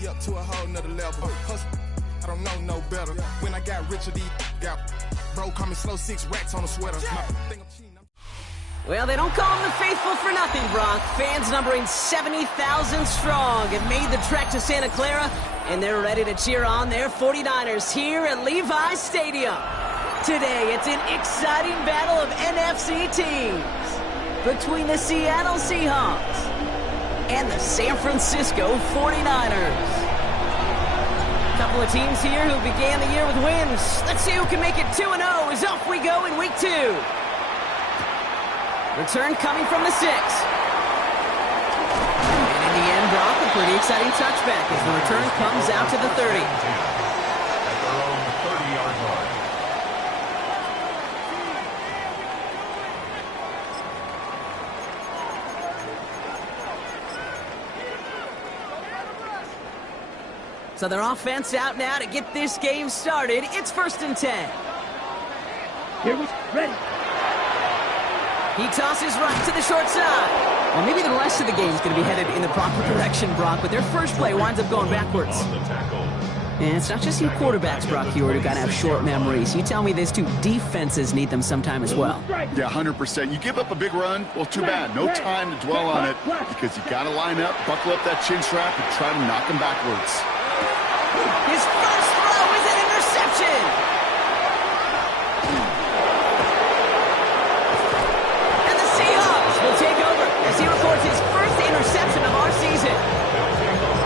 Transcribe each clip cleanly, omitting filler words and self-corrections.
me up to a whole nother level. Hustle, I don't know no better. When I got richer, these got bro, call me slow 6 racks on a sweater. Well, they don't call them the faithful for nothing, Brock. Fans numbering 70,000 strong have made the trek to Santa Clara, and they're ready to cheer on their 49ers here at Levi's Stadium. Today, it's an exciting battle of NFC teams between the Seattle Seahawks and the San Francisco 49ers. A couple of teams here who began the year with wins. Let's see who can make it 2-0 as off we go in week 2. Return coming from the 6. And in the end, Brock, a pretty exciting touchback as the return comes out to the 30. At their own 30-yard line. So their offense out now to get this game started. It's 1st and 10. Here we ready. He tosses right to the short side. Well, maybe the rest of the game is going to be headed in the proper direction, Brock, but their first play winds up going backwards. On the tackle. And it's not just you quarterbacks, Brock Huard, who got to have short memories. You tell me these two defenses need them sometime as well. Yeah, 100%. You give up a big run, well, too bad. No time to dwell on it because you got to line up, buckle up that chin strap, and try to knock them backwards. His first throw is an interception. And the Seahawks will take over as he records his first interception of our season.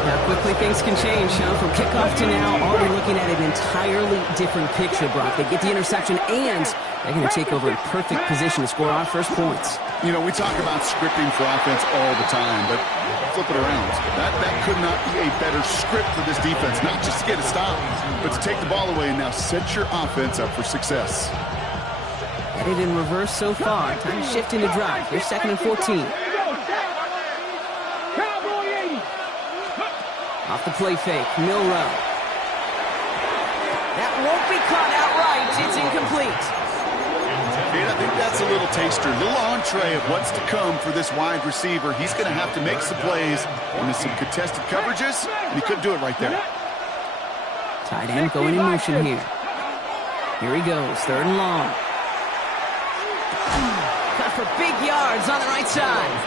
How quickly things can change, huh? From kickoff to now, already looking at an entirely different picture, Brock. They get the interception, and they're going to take over in perfect position to score our first points. You know, we talk about scripting for offense all the time, but flip it around. That could not be a better script for this defense, not just to get a stop, but to take the ball away and now set your offense up for success. Headed in reverse so far. Time to shift into drive. Here's 2nd and 14. Off the play fake, Milroe. That won't be caught outright. It's incomplete. And I think that's a little taster, a little entree of what's to come for this wide receiver. He's going to have to make some plays into some contested coverages, and he couldn't do it right there. Tight end going in motion here. Here he goes, 3rd and long. Cut for big yards on the right side.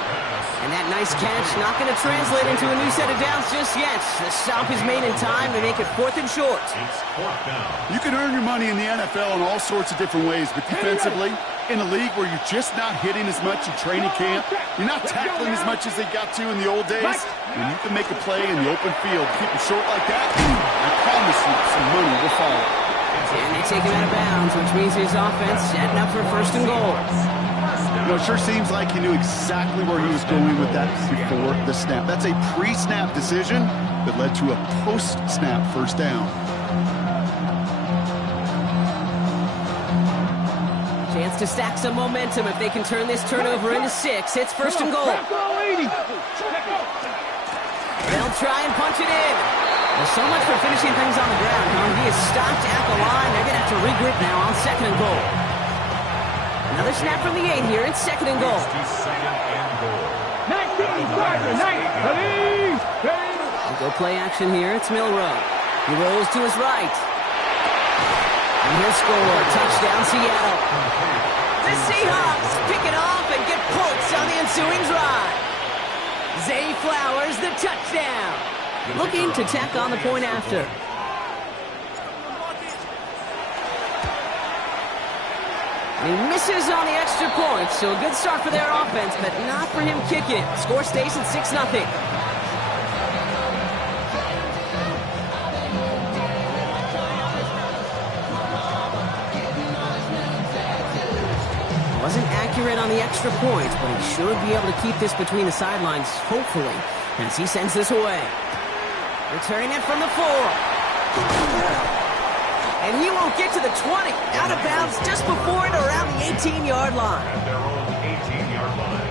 And that nice catch not going to translate into a new set of downs just yet. The stop is made in time to make it 4th and short. It's 4th down. You can earn your money in the NFL in all sorts of different ways, but defensively, in a league where you're just not hitting as much in training camp, you're not tackling as much as they got to in the old days, and you can make a play in the open field, keep it short like that, I promise you some money will follow. And they take him out of bounds, which means his offense setting up for 1st and goal. You know, it sure seems like he knew exactly where he was going with that before the snap. That's a pre-snap decision that led to a post-snap 1st down. Chance to stack some momentum if they can turn this turnover into 6. It's 1st and goal. They'll try and punch it in. There's so much for finishing things on the ground, huh? He is stopped at the line. They're going to have to regroup now on 2nd and goal. Another snap from the 8 here. It's 2nd and goal. 2nd and goal. Go play action here. It's Milroe. He rolls to his right. And he'll score. Touchdown, Seattle. The Seahawks pick it off and get points on the ensuing drive. Zay Flowers, the touchdown. Looking to tack on the point after. And he misses on the extra point, so a good start for their offense, but not for him kicking. Score stays at 6-0. Wasn't accurate on the extra point, but he should be able to keep this between the sidelines, hopefully, as he sends this away. Returning it from the 4. And he won't get to the 20. Out of bounds just before and around the 18-yard line. At their own 18-yard line.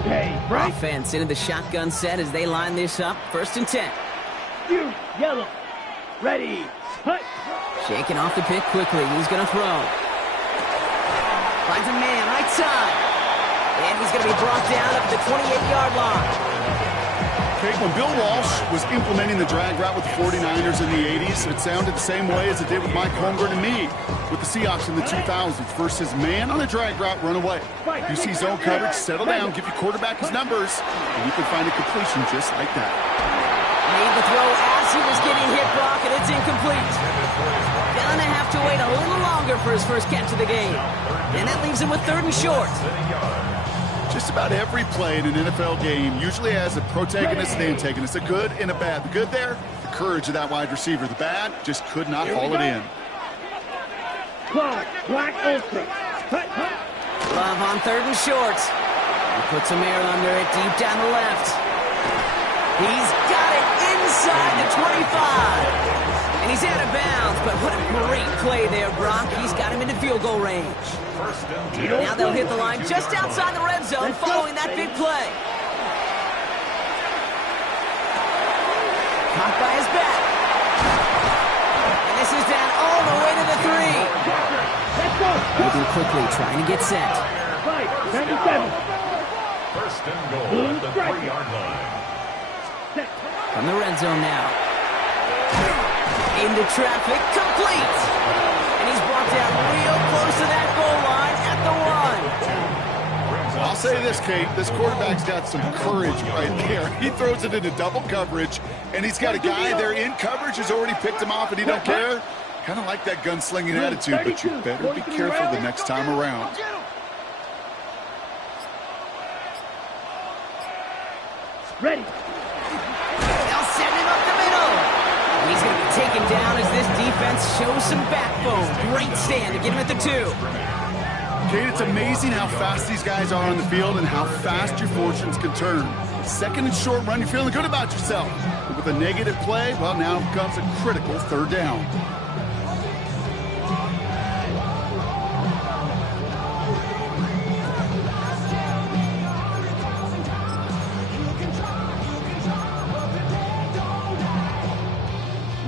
Okay, right. Offense into the shotgun set as they line this up. 1st and 10. You, yellow. Ready. Hut. Shaking off the pick quickly. He's going to throw. Finds a man right side. And he's going to be brought down up to the 28-yard line. Okay, when Bill Walsh was implementing the drag route with the 49ers in the 80s, it sounded the same way as it did with Mike Holmgren and me with the Seahawks in the 2000s. Versus man on a drag route, run away. You see zone coverage, settle down, give your quarterback his numbers, and you can find a completion just like that. Made the throw as he was getting hit, Brock, and it's incomplete. Gonna have to wait a little longer for his first catch of the game. And that leaves him with 3rd and short. Just about every play in an NFL game usually has a protagonist and antagonist, a good and a bad. The good there, the courage of that wide receiver. The bad, just could not haul it in. Black ultra. Love on 3rd and short. He puts some air under it deep down the left. He's got it inside the 25. And he's out of bounds, but what a great play there, Brock. He's got him into field goal range. Now they'll hit the line just outside the red zone following that big play. Caught by his back. And this is down all the way to the 3. Moving quickly, trying to get set. 97. First and goal at the 3-yard line. From the red zone now. Into traffic, complete. And he's brought down real close to that goal line at the 1. I'll say this, Kate, this quarterback's got some courage right there. He throws it into double coverage, and he's got a guy there in coverage who's already picked him off, and he don't care. Kind of like that gunslinging attitude, but you better be careful the next time around. Ready. They'll send him up the middle. And he's going to be taken down as this defense shows some backbone. Great stand to get him at the 2. Kate, it's amazing how fast these guys are on the field and how fast your fortunes can turn. 2nd and short run, you're feeling good about yourself. But with a negative play, well, now comes a critical 3rd down.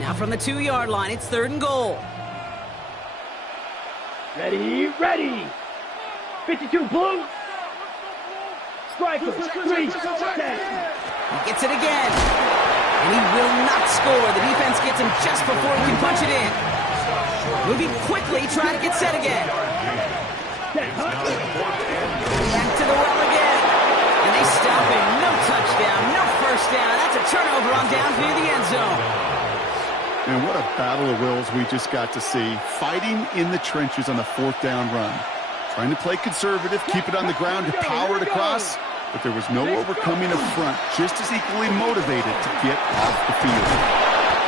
Now from the 2-yard line, it's 3rd and goal. Ready, ready. 52 blue. Striker, 3, 10. He gets it again. And he will not score. The defense gets him just before he can punch it in. Moving quickly, trying to get set again. Back to the well again. And they stop him. No touchdown, no first down. That's a turnover on down near the end zone. And what a battle of wills we just got to see. Fighting in the trenches on the 4th down run. Trying to play conservative, keep it on the ground, to power it across. But there was no overcoming a front, just as equally motivated to get off the field.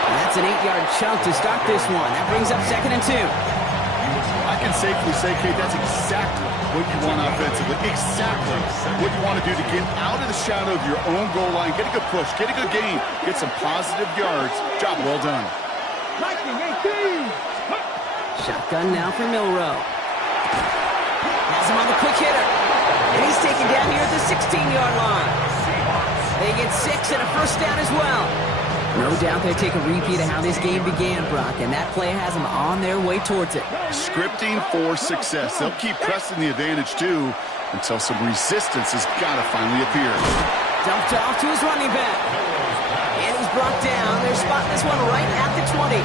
And that's an 8-yard chunk to start this one. That brings up 2nd and 2. I can safely say, Kate, that's exactly what you want offensively. Exactly what you want to do to get out of the shadow of your own goal line. Get a good push, get a good gain, get some positive yards. Job well done. Shotgun now for Milrow. Has him on the quick hitter. And he's taken down here at the 16-yard line. They get 6 and a first down as well. No doubt they take a repeat of how this game began, Brock, and that play has them on their way towards it. Scripting for success. They'll keep pressing the advantage, too, until some resistance has got to finally appear. Dumped off to his running back. And he's brought down. They're spotting this one right at the 20.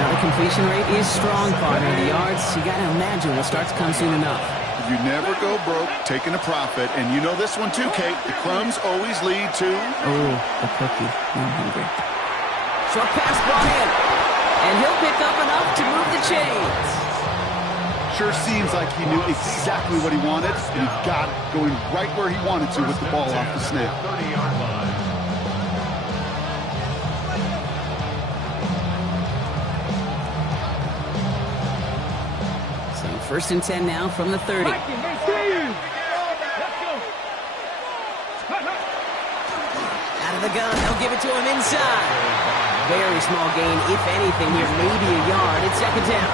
Now the completion rate is strong, partner. The yards, you got to imagine, will start to come soon enough. You never go broke taking a profit, and you know this one too, Kate. The crumbs always lead to... Oh, the cookie. I'm hungry. Short pass brought in, and he'll pick up enough to move the chains. Sure seems like he knew exactly what he wanted, and he got it going right where he wanted to with the ball off the snap. 30-yard line. So 1st and 10 now from the 30. Out of the gun, they'll give it to him inside. Very small gain, if anything here, maybe a yard. It's 2nd down.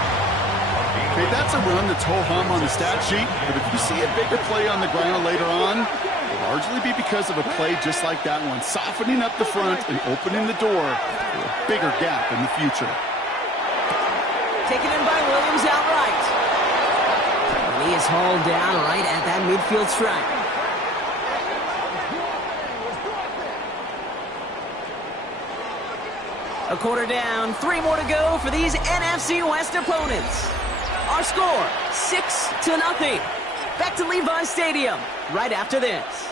Okay, that's a run that's ho-hum on the stat sheet, but if you see a bigger play on the ground later on, it'll largely be because of a play just like that one, softening up the front and opening the door for a bigger gap in the future. is hauled down right at that midfield stripe. A quarter down, 3 more to go for these NFC West opponents. Our score, 6-0. Back to Levi's Stadium right after this.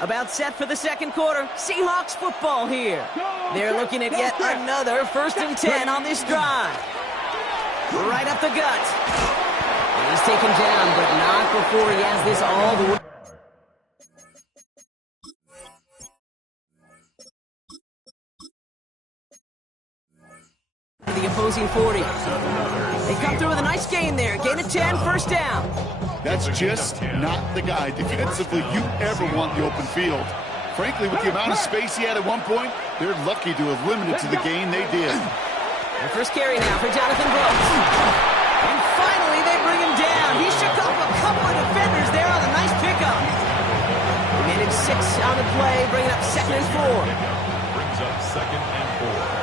About set for the second quarter. Seahawks football here. They're looking at yet another 1st and 10 on this drive. Right up the gut. And he's taken down, but not before he has this all the way. The opposing 40. They come through with a nice gain there. Gain of 10, 1st down. That's just not the guy defensively you ever want the open field. Frankly, with the amount of space he had at one point, they're lucky to have limited to the gain they did. The first carry now for Jonathan Brooks. And finally, they bring him down. He shook off a couple of defenders there on a nice pickup. He managed 6 on the play, bringing up 2nd and 4. Brings up 2nd and 4.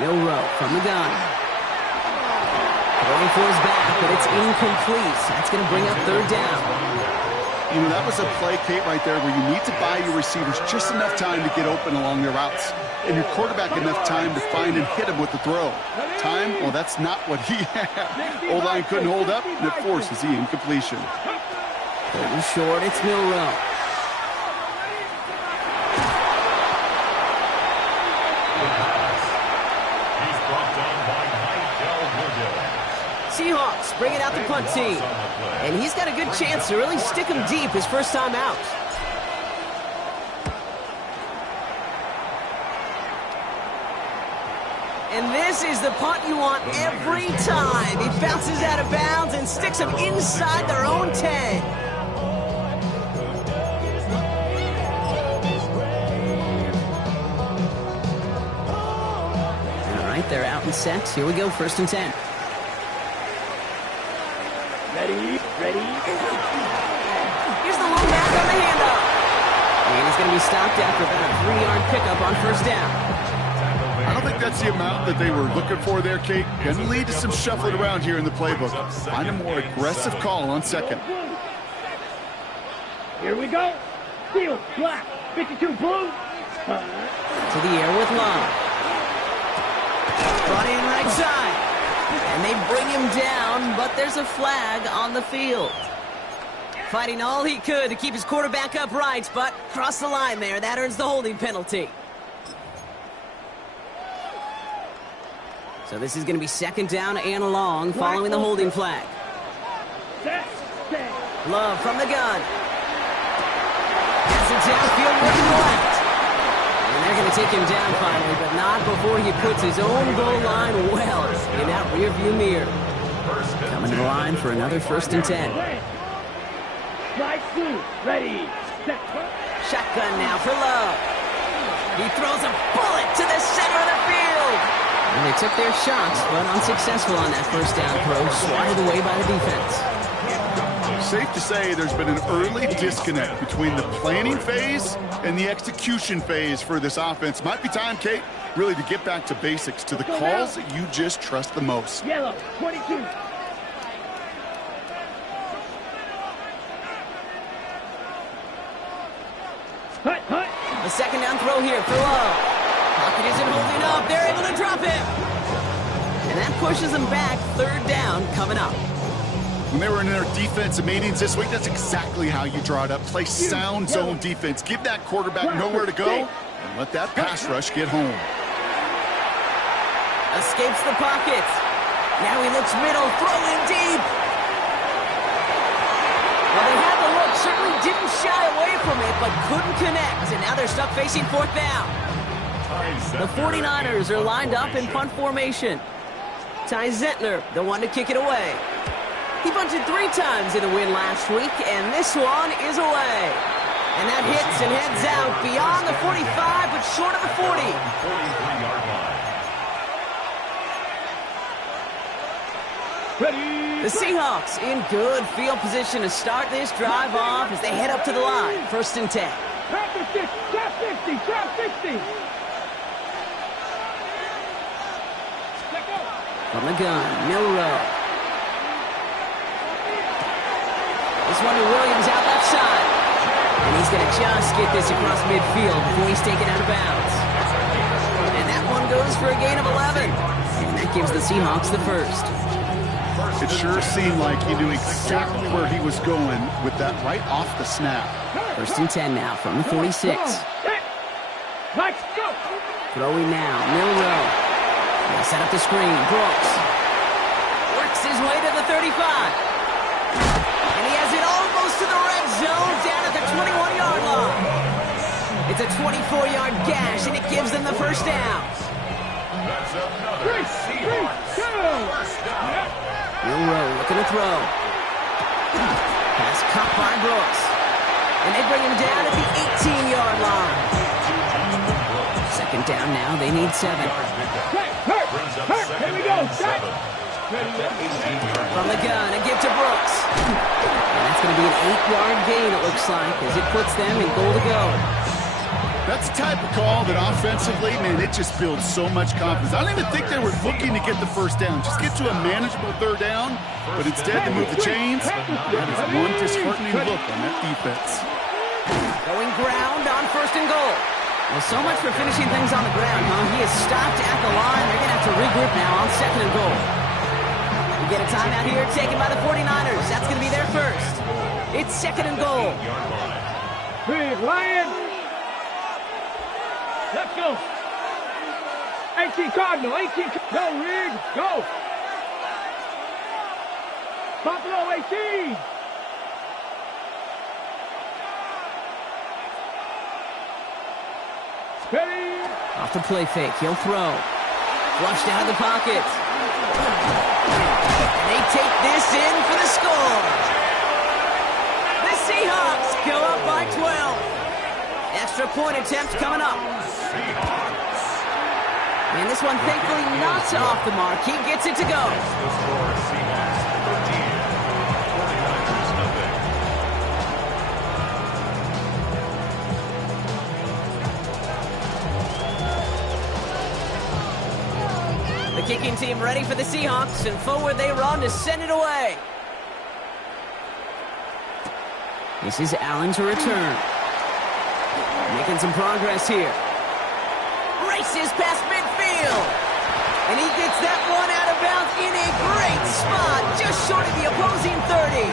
Milroe from the gun. Throwing for his back, but it's incomplete. That's going to bring up 3rd down. You know, that was a play, Kate, right there where you need to buy your receivers just enough time to get open along their routes. And your quarterback enough time to find and hit him with the throw. Time, well, that's not what he had. O-line couldn't hold up, and it forces the incompletion. 3rd and short, it's Milroe. Seahawks bringing out the punt team. And he's got a good chance to really stick him deep his first time out. And this is the punt you want every time. He bounces out of bounds and sticks him inside their own 10. All right, they're out and set. Here we go, 1st and 10. Ready. Here's the long back on the handoff. And he's going to be stopped after about a 3-yard pickup on 1st down. I don't think that's the amount that they were looking for there, Kate. Going to lead to some shuffling around here in the playbook. Find a more aggressive call on 2nd. Here we go. Field, black, 52 blue. To the air with Love. Brought in right side. And they bring him down, but there's a flag on the field. Fighting all he could to keep his quarterback upright, but crossed the line there. That earns the holding penalty. So this is going to be 2nd down and long following the holding flag. Love from the gun. Gets it downfield working left. And they're going to take him down finally, but not before he puts his own goal line well in that rearview mirror. Coming to the line for another 1st and 10. Right two, ready, set. Shotgun now for Love. He throws a bullet to the center of the field. And they took their shots, but unsuccessful on that 1st down throw, swatted away by the defense. Safe to say there's been an early disconnect between the planning phase and the execution phase for this offense. Might be time, Kate, really to get back to basics, to the calls that you just trust the most. Yellow, 22. Hut. A 2nd down throw here for Love. Pocket isn't holding up. They're able to drop him. And that pushes them back. 3rd down coming up. When they were in their defensive meetings this week, that's exactly how you draw it up. Play sound zone defense. Give that quarterback nowhere to go and let that pass rush get home. Escapes the pocket. Now he looks middle, throwing deep. Well, they had the look, certainly didn't shy away from it, but couldn't connect. And now they're stuck facing 4th down. The 49ers are lined up in punt formation. Ty Zentner, the one to kick it away. He bunted 3 times in the win last week, and this one is away. And that hits and heads out beyond the 45, but short of the 40. 43-yard line. Ready. The Seahawks in good field position to start this drive off as they head up to the line. 1st and 10. Trap 50, trap 50, trap 50. Let go. From the gun, Milroe. This one to Williams out left side. And he's going to just get this across midfield before he's taken out of bounds. And that one goes for a gain of 11. And that gives the Seahawks the first. It sure seemed like he knew exactly where he was going with that right off the snap. 1st and 10 now from the 46. Let's go. Throwing now, Milroe. He'll set up the screen, Brooks. Works his way to the 35. And he has it almost to the red zone, down at the 21-yard line. It's a 24-yard gash, and it gives them the first down. That's another Seahawks first down. Milroe looking to throw. Pass cut by Brooks. And they bring him down at the 18-yard line. 2nd down now. They need 7. Here we go. Set. From the gun, a give to Brooks. And that's going to be an 8-yard gain, it looks like, as it puts them in goal to go. That's the type of call that offensively, man, it just builds so much confidence. I don't even think they were looking to get the first down. Just get to a manageable 3rd down, but instead they move the chains. That is one disheartening look on that defense. Going ground on 1st and goal. Well, so much for finishing things on the ground, huh? He is stopped at the line. They're going to have to regroup now on 2nd and goal. We get a timeout here taken by the 49ers. That's going to be their first. It's 2nd and goal. Big Lion. Let's go. 18 Cardinal. 18. Go, Rig. Go. Buffalo 18. Ready. Off the play fake. He'll throw. Flushed out of the pocket. And they take this in for the score. The Seahawks go up by 12. Extra point attempt coming up. And this one thankfully not off the mark. He gets it to go. The kicking team ready for the Seahawks, and forward they run to send it away. This is Allen to return. Making some progress here. Races past midfield. And he gets that one out of bounds in a great spot, just short of the opposing 30.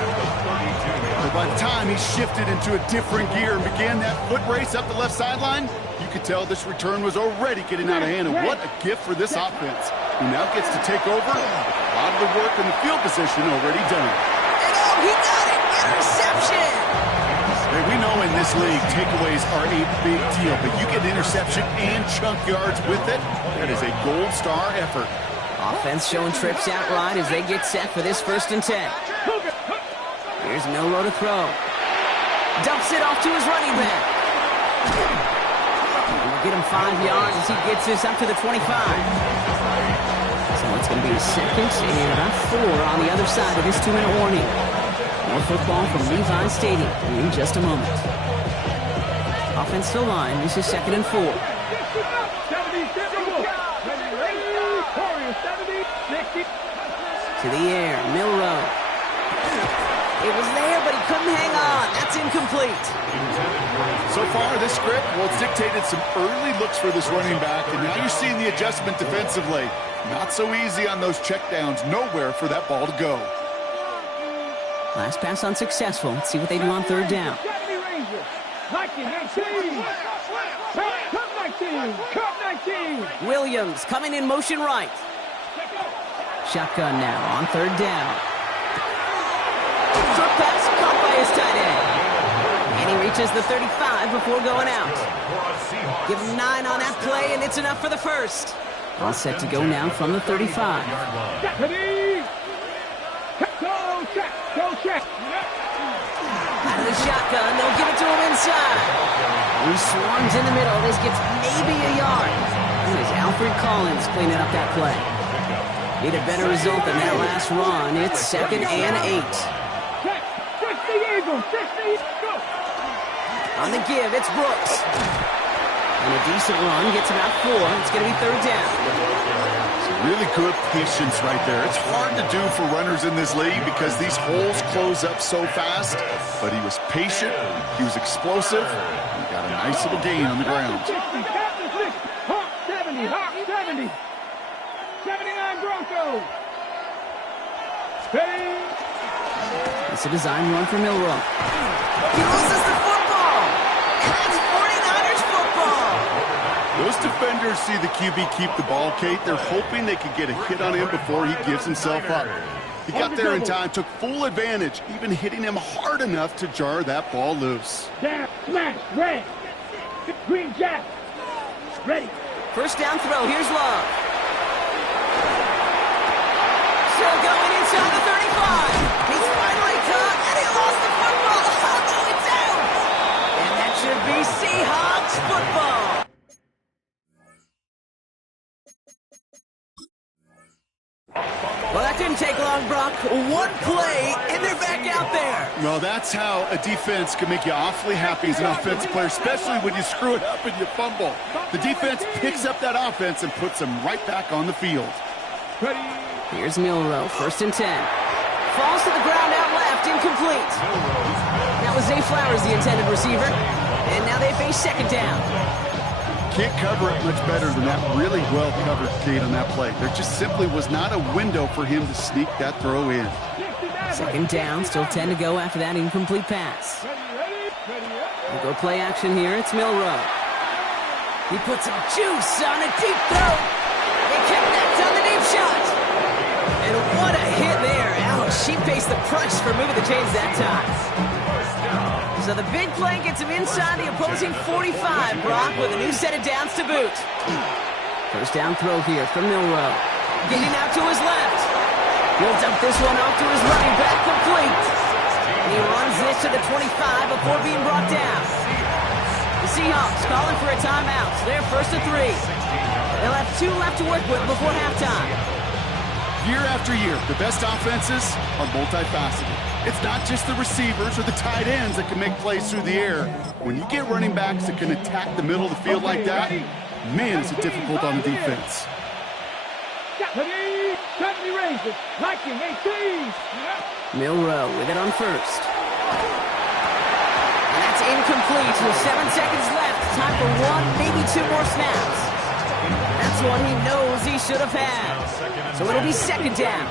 But by the time he shifted into a different gear and began that foot race up the left sideline, you could tell this return was already getting out of hand. And what a gift for this offense, who now gets to take over with a lot of the work in the field position already done. And oh, he got it! Interception! Hey, we know in this league, takeaways are a big deal, but you get interception and chunk yards with it. That is a gold star effort. Offense showing trips out right as they get set for this 1st and 10. Here's Milroe to throw. Dumps it off to his running back. And we'll get him 5 yards as he gets this up to the 25. So it's going to be a 2nd and about 4 on the other side of this 2-minute warning. More football from Levi Stadium in just a moment. Offense still line. This is 2nd and 4. To the air, Milroe. It was there, but he couldn't hang on. That's incomplete. So far, this script, well, it's dictated some early looks for this running back, and now you're seeing the adjustment defensively. Not so easy on those checkdowns. Nowhere for that ball to go. Last pass unsuccessful. Let's see what they do on 3rd down. Williams coming in motion right. Shotgun now on 3rd down. Short pass caught by his tight end. And he reaches the 35 before going out. Give him 9 on that play, and it's enough for the first. All set to go now from the 35. Out of the shotgun, they'll give it to him inside. He swarms in the middle. This gets maybe a yard. And it's Alfred Collins cleaning up that play. Need a better result than that last run. It's 2nd and 8. On the give, it's Brooks. And a decent run gets about 4. It's going to be third down. Really good patience right there. It's hard to do for runners in this league because these holes close up so fast. But he was patient, he was explosive, and he got a nice little gain on the ground. 60, Hawk 70, Hawk 70. 79 Broncos. Steady. It's a design run for Milroe. He loses the football. And that's 49ers football. Those defenders see the QB keep the ball, Kate. They're hoping they could get a hit on him before he gives himself up. He got there in time, took full advantage, even hitting him hard enough to jar that ball loose. Down, smash, red. Green Jack. Ready. First down throw. Here's Love. Still going inside the 35. He's finally caught, and he lost the football. Oh, no, it's out. And that should be Seahawks football. Well, that didn't take long, Brock. One play, and they're back out there. Well, that's how a defense can make you awfully happy as an offensive player, especially when you screw it up and you fumble. The defense picks up that offense and puts them right back on the field. Ready. Here's Milroe, first and 10. Falls to the ground out left, incomplete. That was Zay Flowers, the intended receiver. And now they face second down. Can't cover it much better than that. Really well covered, Kate, on that play. There just simply was not a window for him to sneak that throw in. Second down, still 10 to go after that incomplete pass. We'll go play action here. It's Milroe. He puts some juice on a deep throw. They connect on the deep shot. And what a hit there. Ouch, she faced the price for moving the chains that time. So the big play gets him inside the opposing 45, Brock, with a new set of downs to boot. First down throw here from Milroe. Getting out to his left. He'll dump this one off to his running back, complete. And he runs this to the 25 before being brought down. The Seahawks calling for a timeout. They're first to 3. They'll have 2 left to work with before halftime. Year after year, the best offenses are multifaceted. It's not just the receivers or the tight ends that can make plays through the air. When you get running backs that can attack the middle of the field like that, man, is it difficult on the defense. 70 raises. Liking 18. Milroe with it on first. And that's incomplete with 7 seconds left. Time for 1, maybe 2 more snaps. That's one he knows he should have had. So it'll be second down.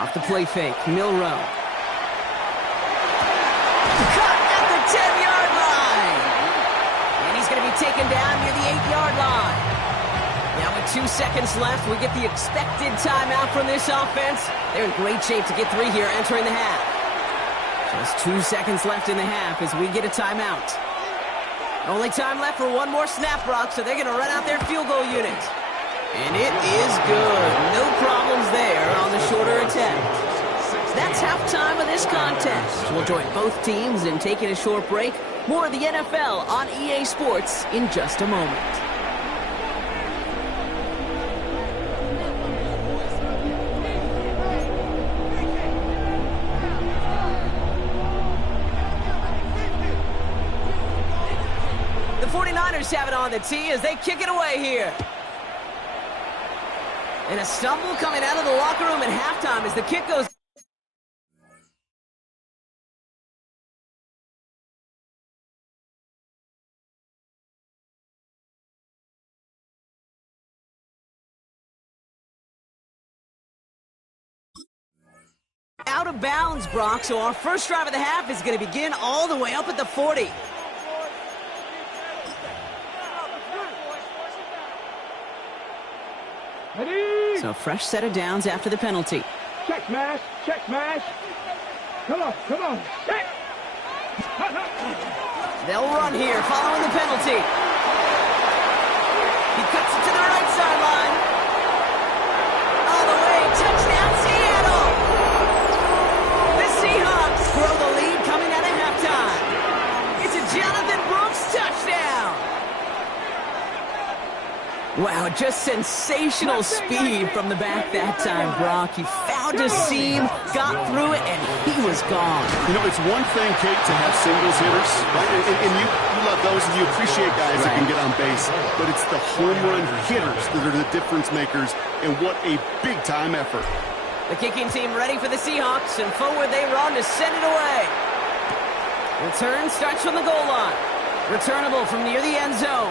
Off the play fake, Milroe. Caught at the 10-yard line. And he's going to be taken down near the 8-yard line. Now with 2 seconds left, we get the expected timeout from this offense. They're in great shape to get 3 here entering the half. Just 2 seconds left in the half as we get a timeout. Only time left for 1 more snap, Brock, so they're going to run out their field goal unit. And it is good. No problems there on the shorter attempt. That's halftime of this contest. We'll join both teams in taking a short break. More of the NFL on EA Sports in just a moment. The 49ers have it on the tee as they kick it away here. And a stumble coming out of the locker room at halftime as the kick goes. Out of bounds, Brock, so our first drive of the half is going to begin all the way up at the 40. So a fresh set of downs after the penalty. Check smash, check smash. Come on, come on, check. They'll run here following the penalty. He cuts it to the right sideline. All the way, touchdown Seattle. The Seahawks grow the lead coming out of halftime. It's a Jonathan Brooks touchdown. Wow, just sensational speed from the back that time, Brock. He found a seam, got through it, and he was gone. You know, it's one thing, Kate, to have singles hitters, right? And you love those, and you appreciate guys that can get on base. But it's the home run hitters that are the difference makers, and what a big-time effort. The kicking team ready for the Seahawks, and forward they run to send it away. Return starts from the goal line. Returnable from near the end zone.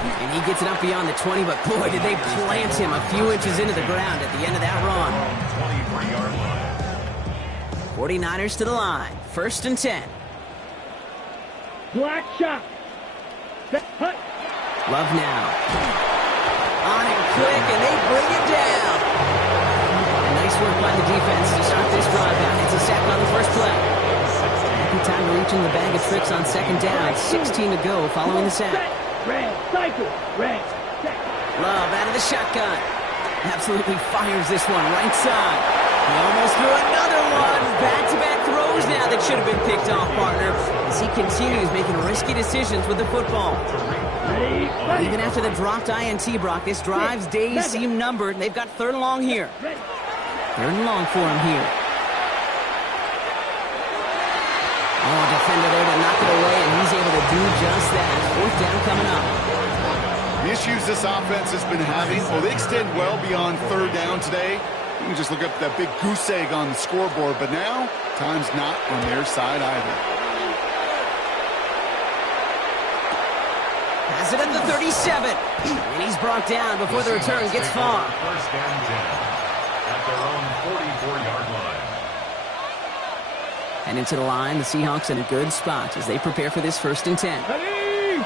And he gets it up beyond the 20, but boy, did they plant him a few inches into the ground at the end of that run. 23-yard line. 49ers to the line. 1st and 10. Black shot. Love now. On and quick, and they bring it down. And nice work by the defense to start this drive out. It's a sack on the first play. Happy time to reach in the bag of tricks on 2nd down. 16 to go following the sack. Red, cycle, red, set. Love out of the shotgun. Absolutely fires this one right side. He almost threw another one. Back-to-back throws now that should have been picked off, partner, as he continues making risky decisions with the football. Ready, Even after the dropped INT, Brock, this drive's days seem numbered. They've got 3rd and long here. 3rd and long for him here. Oh, defender there to knock it away, and he's able to do just that. 4th down coming up. The issues this offense has been having, well, they extend well beyond 3rd down today. You can just look up that big goose egg on the scoreboard, but now, time's not on their side either. Has it at the 37. And he's brought down before the return gets far. 1st and 10 at their own 44-yard line. And into the line, the Seahawks in a good spot as they prepare for this 1st and 10. ready.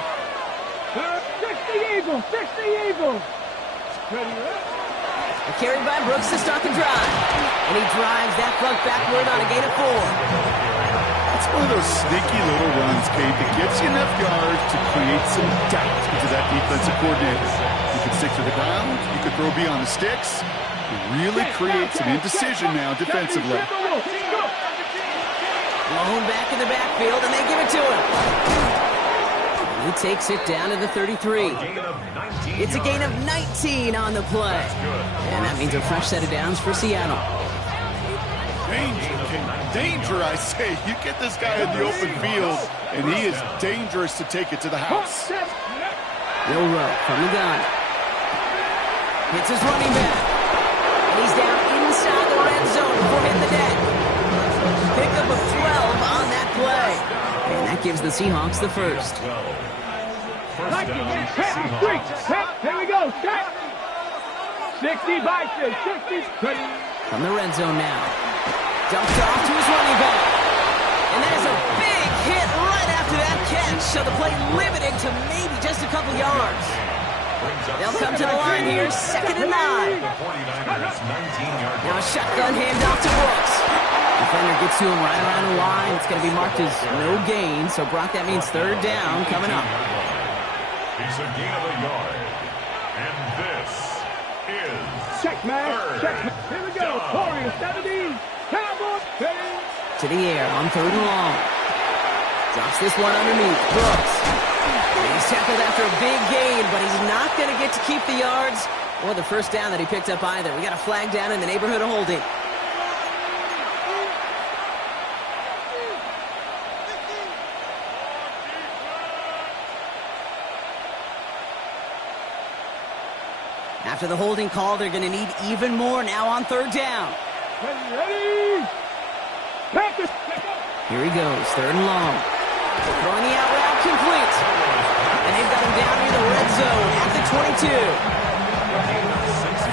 60 Eagles, 60 Eagles. Ready, Carried by Brooks to start the drive. And he drives that front backward on a gain of 4. It's one of those sneaky little runs, Kate, that gets you enough yards to create some doubt into that defensive coordinator. You can stick to the ground, you can throw beyond the sticks, and really create some indecision now defensively. Blown back in the backfield, and they give it to him. And he takes it down to the 33. It's a gain of 19 on the play. And that means a fresh set of downs for Seattle. Danger, Kate. Danger, I say. You get this guy in the open field, and he is dangerous to take it to the house. Will Rowe from the gun. Hits his running back. And he's down inside the red zone before hitting the deck. Pickup of 12 on that play. And that gives the Seahawks the first. Here we go. 60 by 60. From the red zone now. Dumped off to his running back. And there's a big hit right after that catch. So the play limited to maybe just a couple yards. They'll come to the line here, 2nd and 9. Now a shotgun handoff to Brooks. Defender gets to him right around the line. It's going to be marked as no gain. So, Brock, that means 3rd down coming up. It's a gain of a yard. And this is Check, man. Check. Here we go. Warriors 70. Cowboys 30. To the air on 3rd and long. Drops this one underneath. Brooks. And he's tackled after a big gain, but he's not going to get to keep the yards or the 1st down that he picked up either. We got a flag down in the neighborhood of holding. After the holding call, they're going to need even more now on 3rd down. Ready. Practice. Here he goes, 3rd and long. Throwing the out route complete. And they've got him down near the red zone at the 22.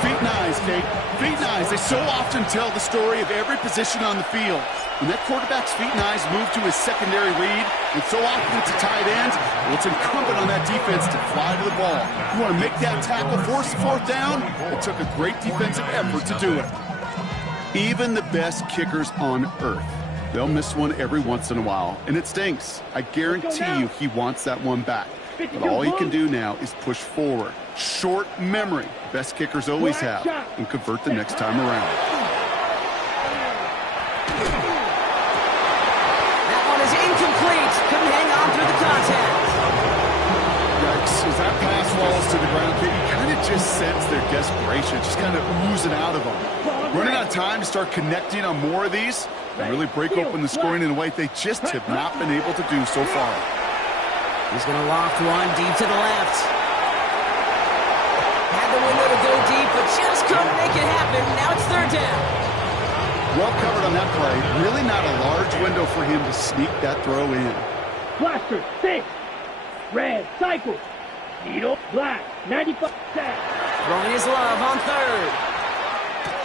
Feet nice, Kate. Feet nice. They so often tell the story of every position on the field. When that quarterback's feet nice move to his secondary read, and so often it's a tight end, well, it's incumbent on that defense to fly to the ball. You want to make that tackle, force the 4th down? It took a great defensive effort to do it. Even the best kickers on earth, they'll miss one every once in a while, and it stinks. I guarantee you he wants that one back. But all he can do now is push forward. Short memory, best kickers always have, and convert the next time around. That one is incomplete. Couldn't hang on through the contact. Yikes, as that pass falls to the ground, you kind of just sense their desperation just kind of oozing out of them. Running out of time to start connecting on more of these and really break open the scoring in a way they just have not been able to do so far. He's going to loft one deep to the left. Had the window to go deep, but just couldn't make it happen. Now it's third down. Well covered on that play. Really not a large window for him to sneak that throw in. Blaster, 6. Red, cycle. Needle, black, 95 cents. Throwing his love on third.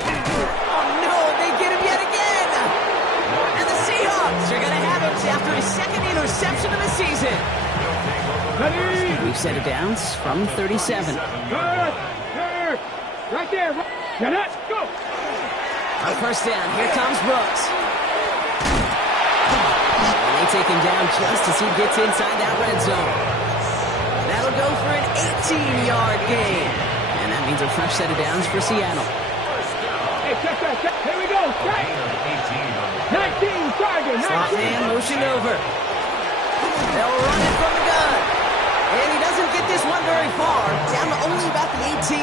Oh no, they get him yet again. And the Seahawks are going to have it after his second interception of the season. Ready? We've set it down from 37. Good. Right there. Get it. Go. On first down, here comes Brooks. And they take him down just as he gets inside that red zone. That'll go for an 18-yard gain. And that means a fresh set of downs for Seattle. Hey, check. Here we go. Check. 19, target. 19. Slot man motioned over. They'll run it from the gun. And he doesn't get this one very far. Down to only about the 18.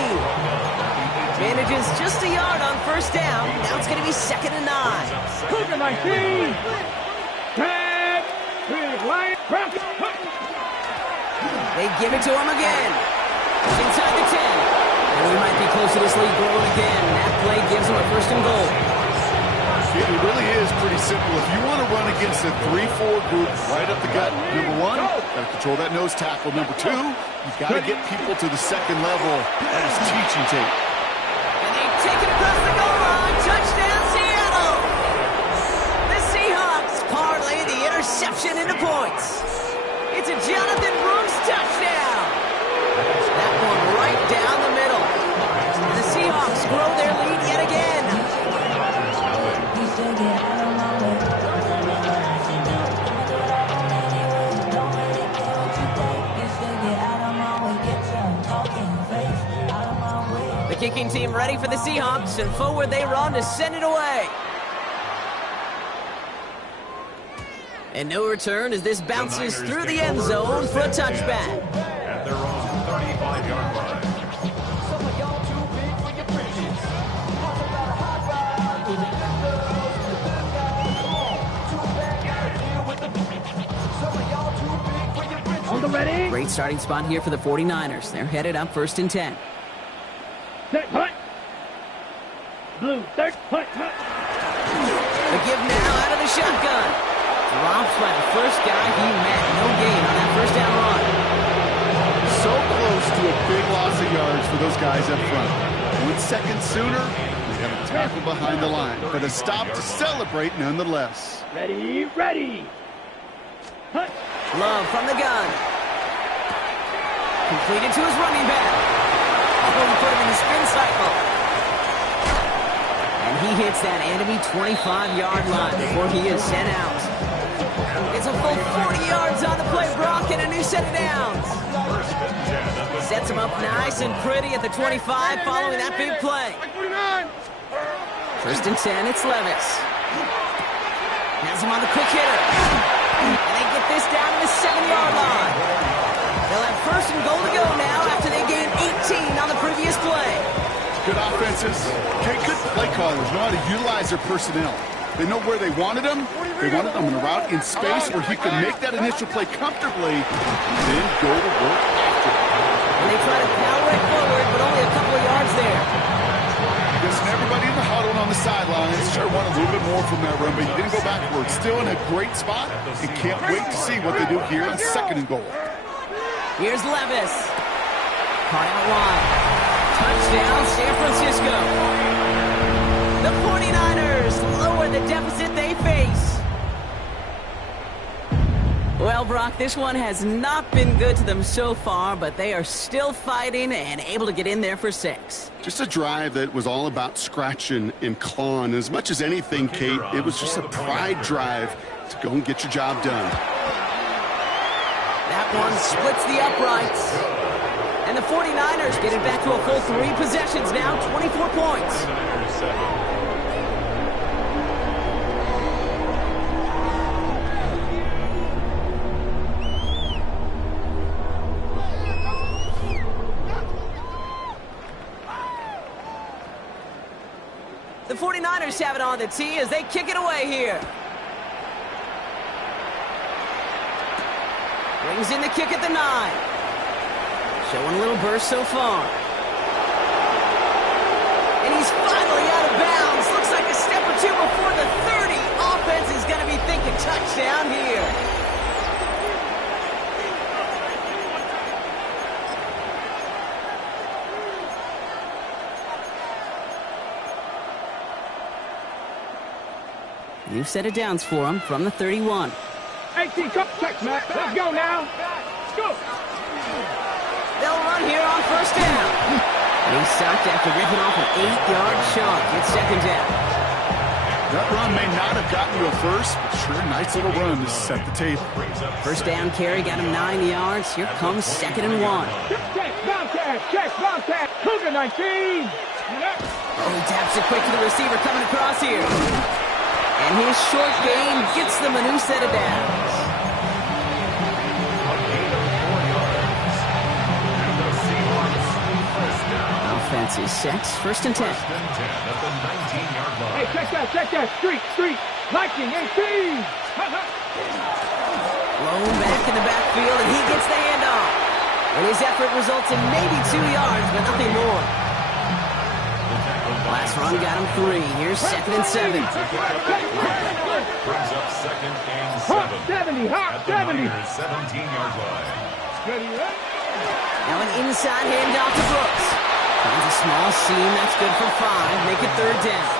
Manages just a yard on first down. Now it's going to be 2nd and 9. Cougar 19. Tag. Big line. They give it to him again. Inside the 10. And we might be close to this lead growing again. That play gives him a 1st and goal. It really is pretty simple. If you want to run against a 3-4 group right up the gut, number one, got to control that nose tackle. Number two, you've got to get people to the second level. That is teaching tape. And they take it across the goal line. Touchdown, Seattle. The Seahawks parlay the interception into points. It's a Jonathan Brooks touchdown. That one right down the middle. And the Seahawks grow their lead yet again. The kicking team ready for the Seahawks, and forward they run to send it away. And no return as this bounces through the end zone for a touchback. At their own 35-yard line. On the ready. Great starting spot here for the 49ers. They're headed up 1st and 10. Set. Punt. Blue. Third. Punt. The give now out of the shotgun. Drops by the first guy he met. No gain on that first down run. So close to a big loss of yards for those guys up front. 1 second sooner, they have a tackle behind the line, but a stop to celebrate nonetheless. Ready. Punt. Love from the gun. Completed to his running back. Oh, he put him in the spin cycle. And he hits that enemy 25-yard line before he is sent out. It's a full 40 yards on the play, Brock, and a new set of downs. Sets him up nice and pretty at the 25 following that big play. 1st and 10, it's Levis. Has him on the quick hitter. And they get this down to the 7-yard line. They'll have 1st and goal to go now after they gained 18 on the previous play. Good offenses. Okay, good play callers know how to utilize their personnel. They know where they wanted him. They wanted him in a route in space where he could make that initial play comfortably and then go to work after it. And they try to power it forward, but only a couple of yards there. Listen, everybody in the huddle and on the sidelines sure want a little bit more from that run, but he didn't go backwards. Still in a great spot and can't wait to see what they do here on 2nd and goal. Here's Levis. Caught him wide. Touchdown, San Francisco. The 49ers lower the deficit they face. Well, Brock, this one has not been good to them so far, but they are still fighting and able to get in there for 6. Just a drive that was all about scratching and clawing. As much as anything, Kate, it was just a pride drive to go and get your job done. That one splits the uprights. And the 49ers get it back to a full 3 possessions now, 24 points. The 49ers have it on the tee as they kick it away here. Brings in the kick at the 9. Showing a little burst so far. And he's finally out of bounds. Looks like a step or two before the 30. Offense is going to be thinking touchdown here. New set of downs for him from the 31. 18, couple checks, Matt. Let's go now. Let's go. They'll run here on first down. And he's stopped after ripping off an 8-yard chunk. It's second down. That run may not have gotten you a first, but sure, nice little run to set the table. First down carry got him 9 yards. Here comes 2nd and 1. Check, bomb tag. Cougar 19. Oh, he taps it quick to the receiver coming across here. And his short game gets them a new set of downs. Offense is set. 1st and 10. At the 19-yard line. Hey, check that. Street. Lightning 18. Blown back in the backfield, and he gets the handoff. And his effort results in maybe 2 yards, but nothing more. Last run got him 3. Here's 2nd and 7. Brings up 2nd and 7. At the Niners' 17-yard line. Now an inside handoff to Brooks. Finds a small seam. That's good for 5. Make it 3rd down.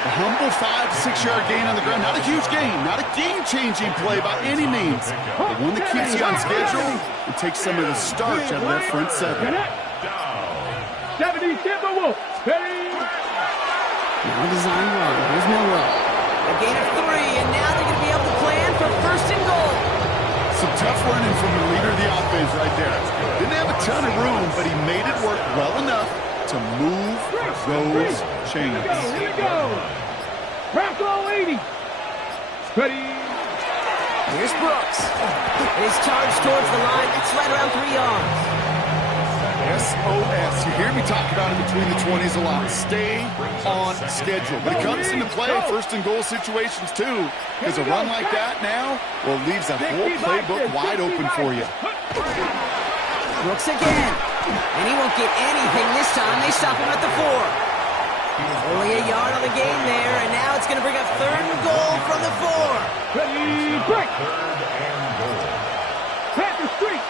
A humble 5 to 6 yard gain on the ground. Not a huge gain. Not a game-changing play by any means. But one that keeps you on schedule and takes some of the starch out of that front 7. 70 Timberwolves. Now a design run. Here's Milrow. A gain of 3, and now they're going to be able to plan for 1st and goal. Some tough running from the leader of the offense right there. Didn't have a ton of room, but he made it work well enough to move those chains. Here we go. Bronco 80. Ready. Here's Brooks. And his charge towards the line. That's right around 3 yards. SOS. You hear me talk about it between the 20s a lot. Stay on schedule. But it comes into play in 1st and goal situations too. Because a run like that now, well, leaves that whole playbook wide open for you. Brooks again. And he won't get anything this time. They stop him at the 4. Only a yard on the gain there, and now it's going to bring up 3rd and goal from the 4. Ready, break. 3rd and goal. Panther Street.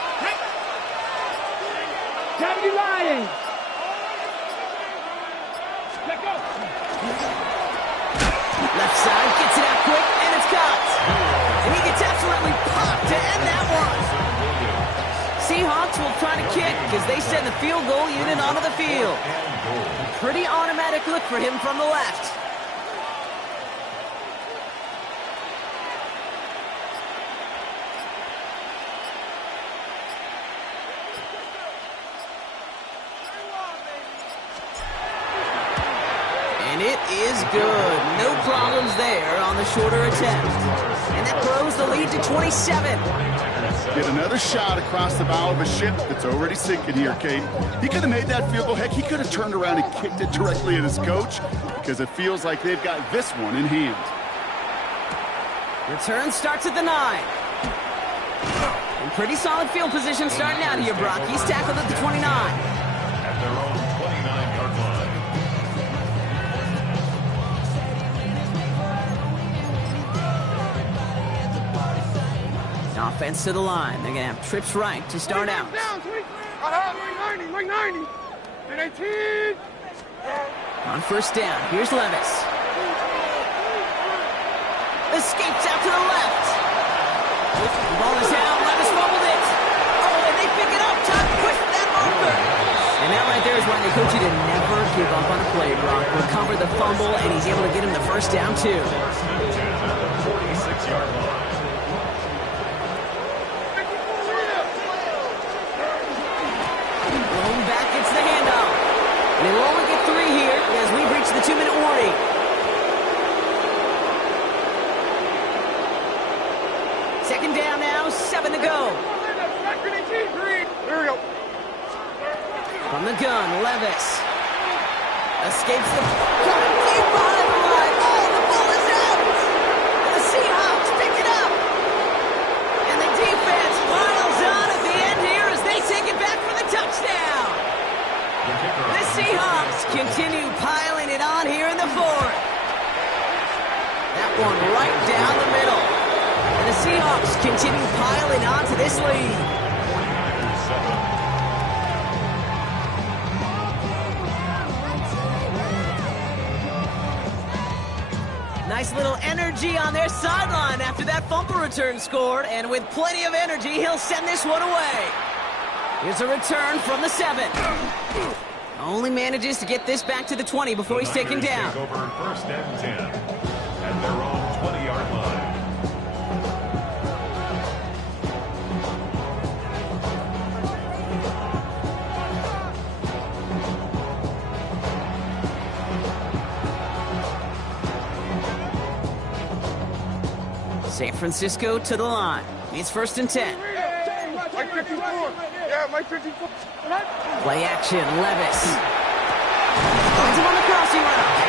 70 Lions. Let go. Left side gets it out quick, and it's caught. And he gets absolutely popped to end that one. Seahawks will try to kick as they send the field goal unit onto the field. Pretty automatic look for him from the left. And it is good. No problems there on the shorter attempt. And that grows the lead to 27. Get another shot across the bow of a ship that's already sinking here, Kate. He could have made that field goal. Heck, he could have turned around and kicked it directly at his coach because it feels like they've got this one in hand. Return starts at the 9. And pretty solid field position starting out here, Brock. He's tackled at the 29. At their own 29-yard line. Offense to the line. They're going to have trips right to start out. Down, 90. 18. On first down, here's Levis. Escapes out to the left. The ball is out. Levis fumbled it. Oh, and they pick it up. Time to push that marker. And that right there is why they coach you to never give up on a play, Brock. Recover the fumble, and he's able to get him the first down, too. 46-yard line. Blown back gets the handoff. And they will only get 3 here as we reach the 2-minute warning. Second down now, 7 to go. Here we go. From the gun, Levis. Escapes the... Coming deep behind the line. Oh, the ball is out. And the Seahawks pick it up. And the defense piles on at the end here as they take it back for the touchdown. The Seahawks continue piling it on here in the fourth. That one right down the middle. And the Seahawks continue piling on to this lead. Nice little energy on their sideline after that fumble return scored, and with plenty of energy, he'll send this one away. Here's a return from the 7. Only manages to get this back to the 20 before he's taken down. Take over first and 10 at their own 20-yard line. San Francisco to the line. It's first and 10. Mike 54. Yeah, Mike 54. Play action, Levis. Finds him on the crossing route.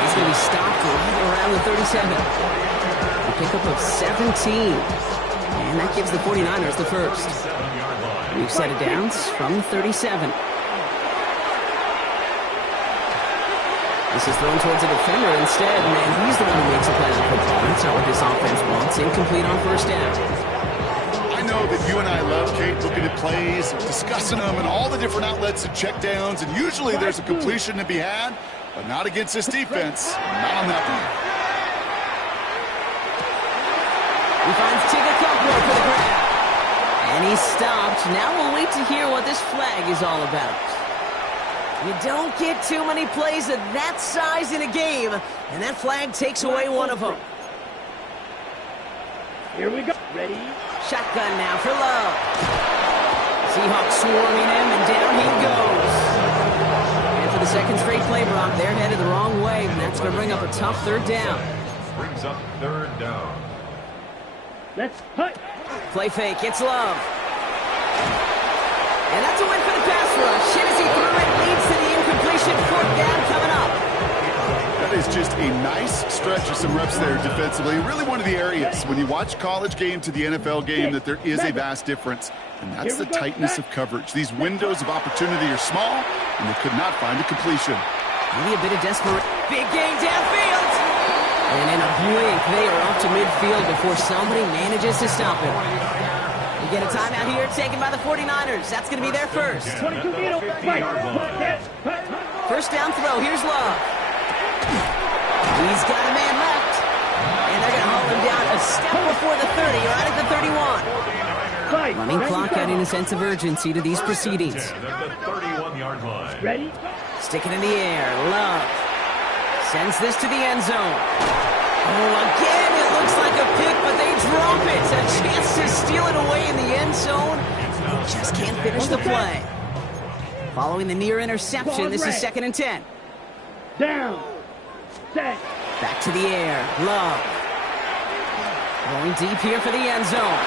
He's going to be stopped right around the 37. A pickup of 17. And that gives the 49ers the first. New set of downs from 37. This is thrown towards a defender instead, and he's the one who makes a play on football. That's not what this offense wants. Incomplete on first down. I know that you and I love, Kate, looking at plays, discussing them, and all the different outlets and checkdowns, and usually there's a completion to be had, but not against this defense. Not on that one. He finds Tigger Cockrell for the grab. And he's stopped. Now we'll wait to hear what this flag is all about. You don't get too many plays of that size in a game, and that flag takes away one of them. Here we go. Ready? Shotgun now for Love. Seahawks swarming him, and down he goes. And for the second straight play, Brock, they're headed the wrong way, and that's going to bring up a tough third down. Brings up third down. Let's hut. Play fake, it's Love. And that's a win for the pass rush. Hit as he threw it, leads to the incompletion. Fourth down coming up. That is just a nice stretch of some reps there defensively. Really one of the areas when you watch college game to the NFL game that there is a vast difference, and that's the tightness of coverage. These windows of opportunity are small, and they could not find a completion. Maybe a bit of desperate. Big gain downfield. And in a blink, they are off to midfield before somebody manages to stop him. We get a timeout here taken by the 49ers. That's going to be their first. 22 middle. First down throw. Here's Love. He's got a man left. And they're going to haul him down a step before the 30, right at the 31. Running clock adding a sense of urgency to these proceedings. At the 31-yard line. Ready? Stick it in the air. Love sends this to the end zone. Oh, again, it looks like a pick, but they drop it. A chance to steal it away in the end zone. They just can't finish the play. Following the near interception, this is second and 10. Down. Set. Back to the air. Love. Going deep here for the end zone.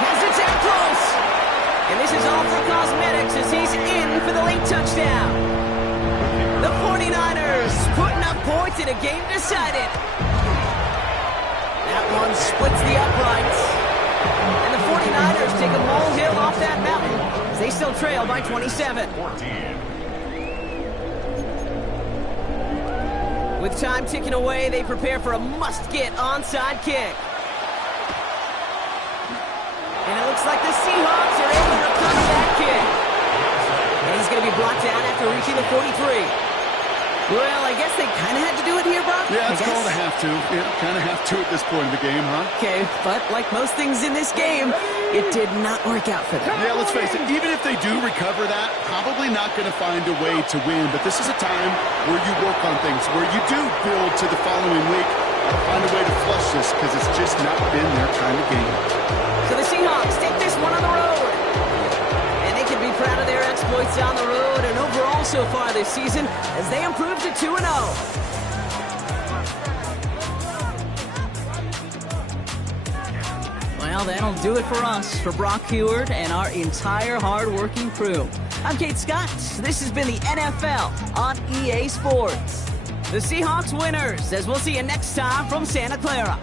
Has it down close. And this is all for cosmetics as he's in for the late touchdown. The 49ers putting up points in a game decided. That one splits the uprights. And the 49ers take a molehill off that mountain as they still trail by 27. 14. With time ticking away, they prepare for a must-get onside kick. And it looks like the Seahawks are able to recover that kick. And he's going to be brought down after reaching the 43. Well, I guess they kind of had to do it here, Brock. Yeah, it's called a have to. Yeah, kind of have to at this point in the game, huh? Okay, but like most things in this game, it did not work out for them. Yeah, let's face it, even if they do recover that, probably not going to find a way to win. But this is a time where you work on things, where you do build to the following week, find a way to flush this, because it's just not been their kind of game. So the Seahawks take this one on the road. And they can be proud of their exploits on the road and overall so far this season as they improve to 2-0. Well, that'll do it for us, for Brock Huard and our entire hard-working crew. I'm Kate Scott. This has been the NFL on EA Sports. The Seahawks winners, as we'll see you next time from Santa Clara.